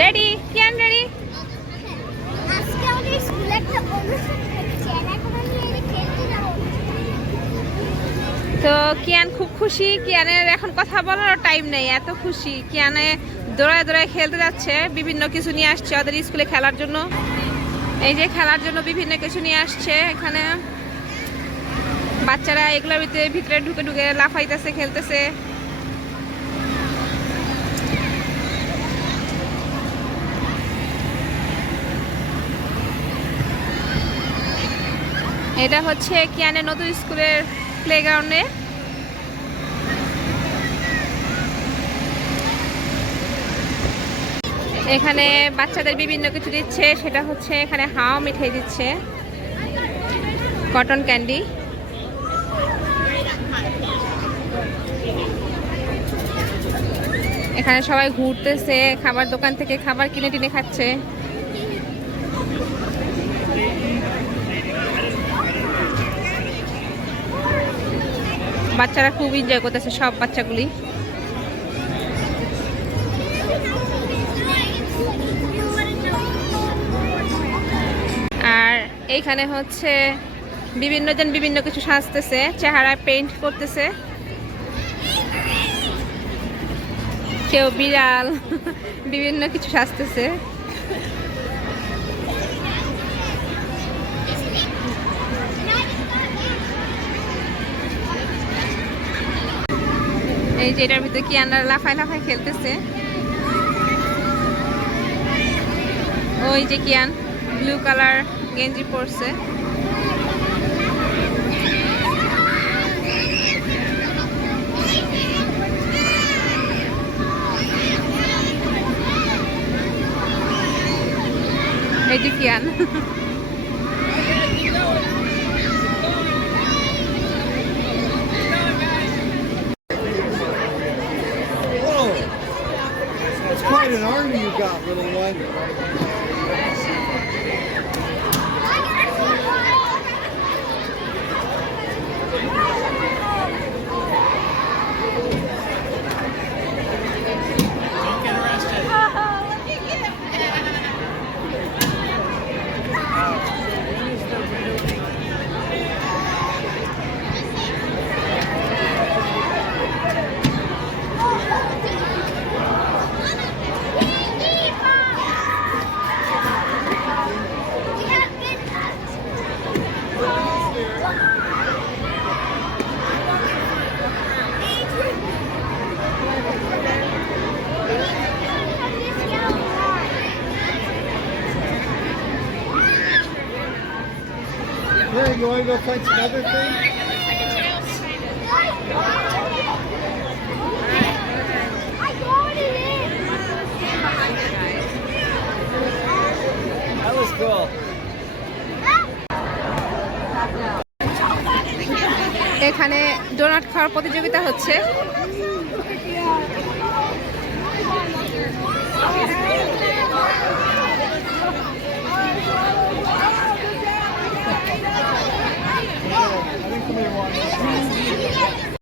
রেডি কিয়ান রেডি? আজকে আমাদের স্কুলে একটা অনুষ্ঠান হচ্ছে আর এখন আমি খেলতে যাব। তো কিয়ান খুব খুশি। কিয়ানের এখন কথা বলার টাইম নেই, এত খুশি। কিয়ানে দৌড়ায় দৌড়ায় খেলতে যাচ্ছে, বিভিন্ন কিছু নিয়ে আসছে ওদের স্কুলে খেলার জন্য। এই যে খেলার জন্য বিভিন্ন কিছু নিয়ে আসছে এখানে। বাচ্চারা এগুলোর ভিতরে ঢুকে ঢুকে লাফাইতেছে, খেলতেছে। এটা হচ্ছে কিয়ানের নতুন স্কুলের প্লেগ্রাউন্ডে। এখানে বাচ্চাদের বিভিন্ন কিছু দিচ্ছে, সেটা হচ্ছে এখানে হাওয়া মিঠাই দিচ্ছে, কটন ক্যান্ডি। এখানে সবাই ঘুরতেছে, খাবার দোকান থেকে খাবার কিনে টিনে খাচ্ছে। বাচ্চারা খুব এনজয় করতেছে, সব বাচ্চাগুলি। আর এইখানে হচ্ছে বিভিন্ন জন বিভিন্ন কিছু সাজতেছে, চেহারায় পেইন্ট করতেছে। কেউ বিড়াল বিভিন্ন কিছু সাজতেছে। এই যে এটার ভিতরে কি আন্ডার লাফাই লাফাই খেলতেছে। ওই যে কিয়ান ব্লু কালার গেঞ্জি পরছে। এই যে Kiyan Quite an army you got, little one. Yeah, you want to go find some other things? That was cool. এখানে ডোনাট খাওয়ার প্রতিযোগিতা হচ্ছে।